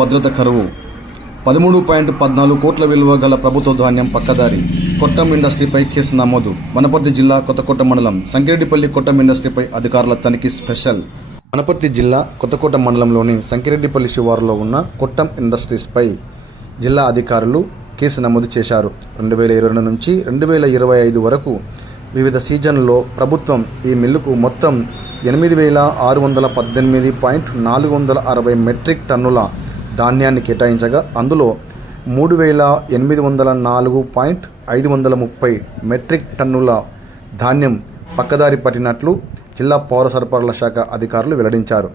భద్రత కరువు. 13.14 కోట్ల విలువ గల ప్రభుత్వ ధాన్యం పక్కదారి. కొట్టం ఇండస్ట్రీపై కేసు నమోదు. వనపర్తి జిల్లా కొత్తకోట మండలం సంకిరెడ్డిపల్లి కొట్టం ఇండస్ట్రీపై అధికారుల తనిఖీ స్పెషల్. వనపర్తి జిల్లా కొత్తకోట మండలంలోని సంకిరెడ్డిపల్లి శివారులో ఉన్న కొట్టం ఇండస్ట్రీస్పై జిల్లా అధికారులు కేసు నమోదు చేశారు. 2022 నుంచి 2025 వరకు వివిధ సీజన్లలో ప్రభుత్వం ఈ మిల్లుకు మొత్తం 8,618.460 మెట్రిక్ టన్నుల ధాన్యాన్ని కేటాయించగా అందులో 3,804.530 మెట్రిక్ టన్నుల ధాన్యం పక్కదారి పట్టినట్లు జిల్లా పౌర సరఫరాల శాఖ అధికారులు వెల్లడించారు.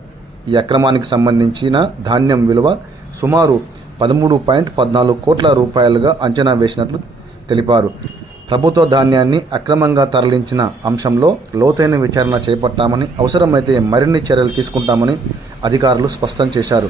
ఈ అక్రమానికి సంబంధించిన ధాన్యం విలువ సుమారు 13.14 కోట్ల రూపాయలుగా అంచనా వేసినట్లు తెలిపారు. ప్రభుత్వ ధాన్యాన్ని అక్రమంగా తరలించిన అంశంలో లోతైన విచారణ చేపట్టామని, అవసరమైతే మరిన్ని చర్యలు తీసుకుంటామని అధికారులు స్పష్టం చేశారు.